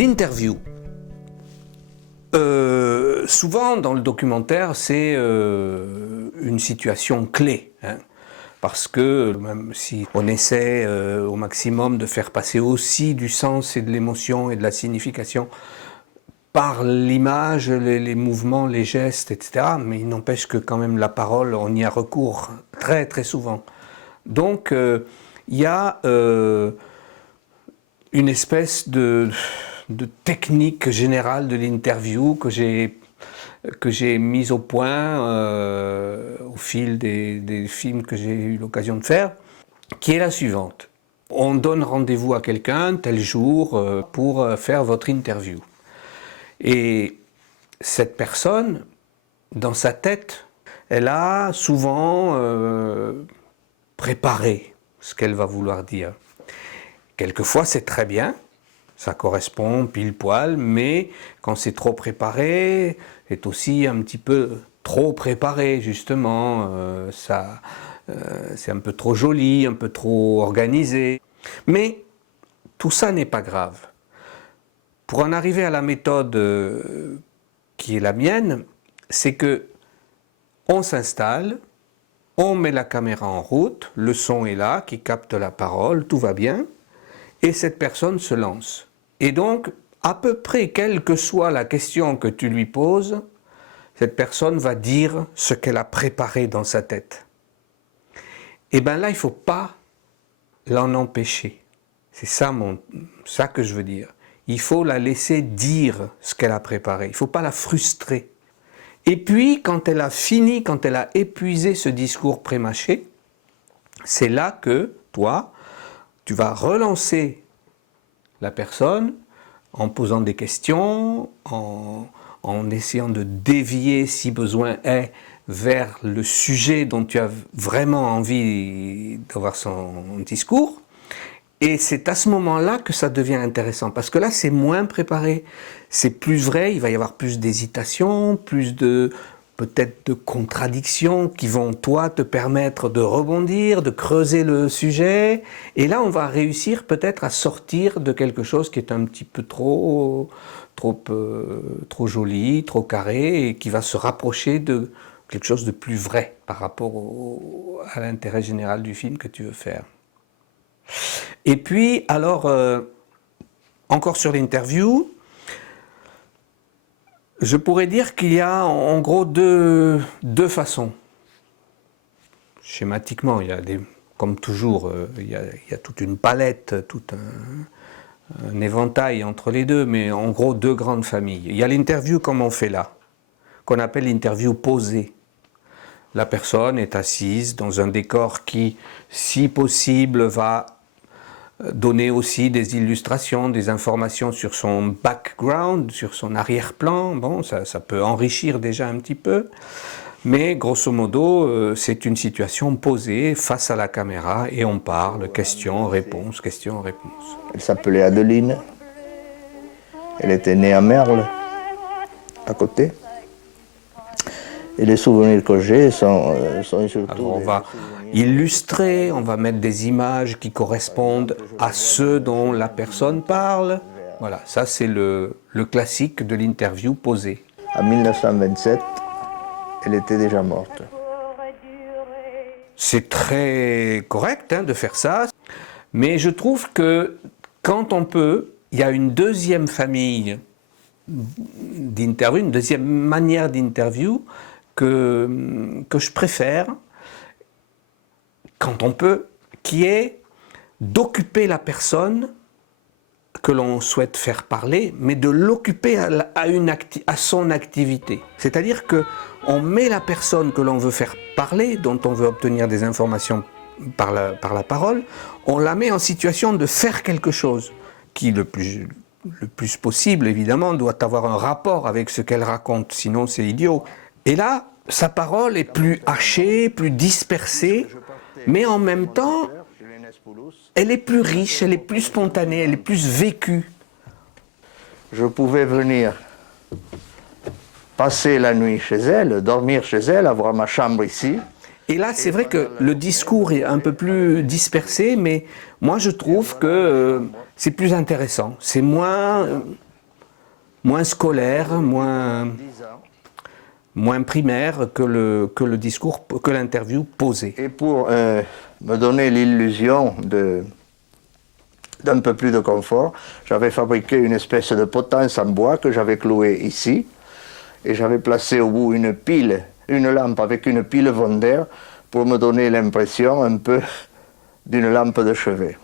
L'interview. Souvent dans le documentaire, c'est une situation clé, hein, parce que même si on essaie au maximum de faire passer aussi du sens et de l'émotion et de la signification par l'image, les mouvements, les gestes, etc., mais il n'empêche que quand même la parole, on y a recours très très souvent. Donc il y a une espèce de technique générale de l'interview que j'ai mise au point au fil des films que j'ai eu l'occasion de faire, qui est la suivante. On donne rendez-vous à quelqu'un tel jour pour faire votre interview. Et cette personne, dans sa tête, elle a souvent préparé ce qu'elle va vouloir dire. Quelquefois, c'est très bien, ça correspond pile poil, mais quand c'est trop préparé, c'est aussi un petit peu trop préparé, justement. C'est un peu trop joli, un peu trop organisé. Mais tout ça n'est pas grave. Pour en arriver à la méthode qui est la mienne, c'est que on s'installe, on met la caméra en route, le son est là, qui capte la parole, tout va bien, et cette personne se lance. Et donc, à peu près, quelle que soit la question que tu lui poses, cette personne va dire ce qu'elle a préparé dans sa tête. Et bien là, il ne faut pas l'en empêcher. C'est ça que je veux dire. Il faut la laisser dire ce qu'elle a préparé. Il ne faut pas la frustrer. Et puis, quand elle a fini, quand elle a épuisé ce discours prémâché, c'est là que, toi, tu vas relancer la personne en posant des questions, en essayant de dévier, si besoin est, vers le sujet dont tu as vraiment envie d'avoir son discours. Et c'est à ce moment-là que ça devient intéressant, parce que là, c'est moins préparé, c'est plus vrai, il va y avoir plus d'hésitation, plus peut-être de contradictions qui vont, toi, te permettre de rebondir, de creuser le sujet, et là, on va réussir peut-être à sortir de quelque chose qui est un petit peu trop joli, trop carré, et qui va se rapprocher de quelque chose de plus vrai par rapport à l'intérêt général du film que tu veux faire. Et puis, alors, encore sur l'interview, je pourrais dire qu'il y a en gros deux façons. Schématiquement, il y a comme toujours, il y a toute une palette, tout un éventail entre les deux, mais en gros deux grandes familles. Il y a l'interview comme on fait là, qu'on appelle l'interview posée. La personne est assise dans un décor qui, si possible, va donner aussi des illustrations, des informations sur son background, sur son arrière-plan. Bon, ça peut enrichir déjà un petit peu. Mais grosso modo, c'est une situation posée face à la caméra et on parle, question-réponse, question-réponse. Elle s'appelait Adeline. Elle était née à Merle, à côté. Et les souvenirs que j'ai sont surtout... Alors on va illustrer, on va mettre des images qui correspondent à ceux dont la personne parle. Voilà, ça c'est le classique de l'interview posée. En 1927, elle était déjà morte. C'est très correct de faire ça, mais je trouve que quand on peut, il y a une deuxième famille d'interview, une deuxième manière d'interview que je préfère, quand on peut, qui est d'occuper la personne que l'on souhaite faire parler, mais de l'occuper à son activité. C'est-à-dire qu'on met la personne que l'on veut faire parler, dont on veut obtenir des informations par la parole, on la met en situation de faire quelque chose qui, le plus possible, évidemment, doit avoir un rapport avec ce qu'elle raconte, sinon c'est idiot. Et là, sa parole est plus hachée, plus dispersée, mais en même temps, elle est plus riche, elle est plus spontanée, elle est plus vécue. Je pouvais venir passer la nuit chez elle, dormir chez elle, avoir ma chambre ici. Et là, c'est vrai que le discours est un peu plus dispersé, mais moi je trouve que c'est plus intéressant. C'est moins moins scolaire, moins primaire que le discours, que l'interview posée. Et pour me donner l'illusion d'un peu plus de confort, j'avais fabriqué une espèce de potence en bois que j'avais cloué ici, et j'avais placé au bout une lampe avec une pile Wonder pour me donner l'impression un peu d'une lampe de chevet.